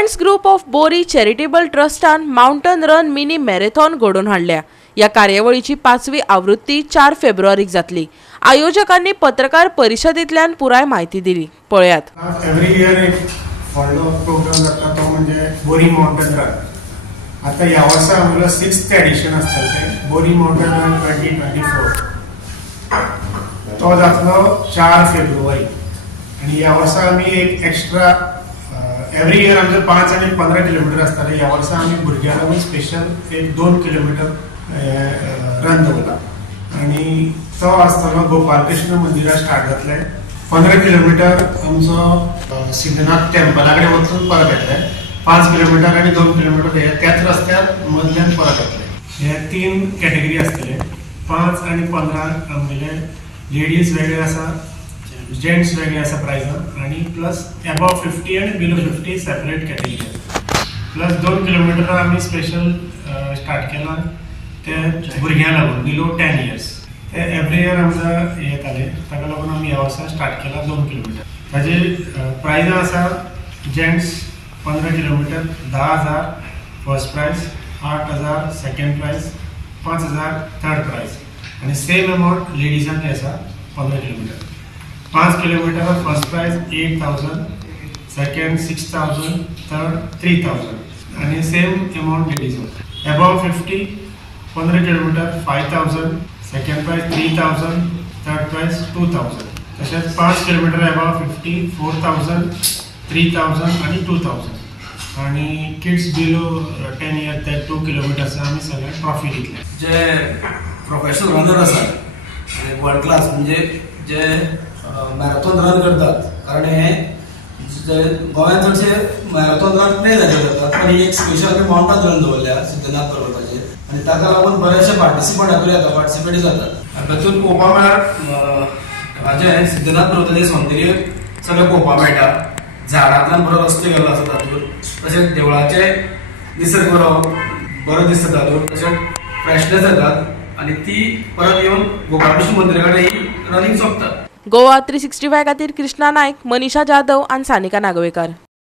Friends group of Bori charitable ट्रस्टान mountain run mini marathon घडोवन हाडल्या। या कार्यावळीची 5वी आवृत्ती 4 फेब्रुवारीक जातली। आयोजकांनी पत्रकार परिषदेंतल्यान पुराय माहिती दिली। पळयात। एव्हरी इयर एक व्हडलो प्रोग्राम जाता तो म्हणजे बोरी माउंटन रन। आता ह्या वर्सा आमचो 6th एडिशन आसता ते बोरी माउंटन रन 2024 तो जातलो 4 फेब्रुवारी। आणि ह्या वर्सा आमी एक एक्स्ट्रा एव्हरी इयर आमचे 5 आणि 15 किलोमीटर असताले। ह्या वर्सा आमी भुरग्यां लागून स्पेशल एक 2 किलोमीटर रन दवरला आणि तो आसतलो गोपालकृष्ण मंदिरा स्टार्ट जातले। 15 किलोमीटर आमचो सिद्धनाथ टेम्पला कडेन वचून परत येतले। 5 किलोमीटर आणि 2 किलोमीटर त्याच रस्त्यार मदल्यान परत येतले। हे 3 कॅटेगरी आसतले। 5 आणि 15 आमगेले लेडीज वेगळे आसा, जेंट्स वेगळे आसा प्राइजां, आणि प्लस अबव 50 आणि below 50 separate category. Plus 2 kilometre आमी स्पेशल स्टार्ट केला ते भुरग्यां लागून बिलो 10 इयर्स। ते एव्हरी इयर आमकां येताले, ताका लागून आमी ह्या वर्सा स्टार्ट केला 2 किलोमीटर। ताजे प्राइजां आसा gents 15 kilometre 10,000 first prize, 8,000 second prize, 5,000 third prize, आणि सेम अमाउंट लेडीजांक आसा 15 kilometre. 5 kilometre first prize 8,000, second 6,000, third 3,000, आणि same amount ladies. Above 50 15 kilometre 5,000, second prize 3,000, third prize 2,000। तसेच 5 किलोमीटर अबव 50 4,000, 3,000 आणि 2,000, आणि किड्स बिलो 10 इयर ते 2 किलोमीटर्स आम्ही सगळे ट्रॉफी दिले। जे प्रोफेशनल रनर असतात वर्ल्ड क्लास म्हणजे जे मॅरेथॉन रन करतात, कारण हे गोंयांत चडशे मॅरेथॉन रन प्ले जाल्ले जातात, पण ही एक स्पेशल माउंटन रन दवरल्या सिद्धनाथ पर्वताचेर, आणि ताका लागून बरेचशे पार्टिसिपेट जातात। तातूंत पळोवपाक मेळ्ळार हाजे सिद्धनाथ पर्वताचें सौंदर्य सगळें पळोवपाक मेळटा। झाडांतल्यान बरो रस्तो गेल्लो आसा तातूंत, तशेंच देवळाचे निसर्ग बरो दिसता तातूंत, तशेंच फ्रेशनेस जातात, आणि ती परत येवन गोपालकृष्ण मंदिरा कडेन ही रनिंग सोंपता। गोवा 365 खातीर कृष्णा नायक, मनीषा जाधव आणि सानिका नागवेकर।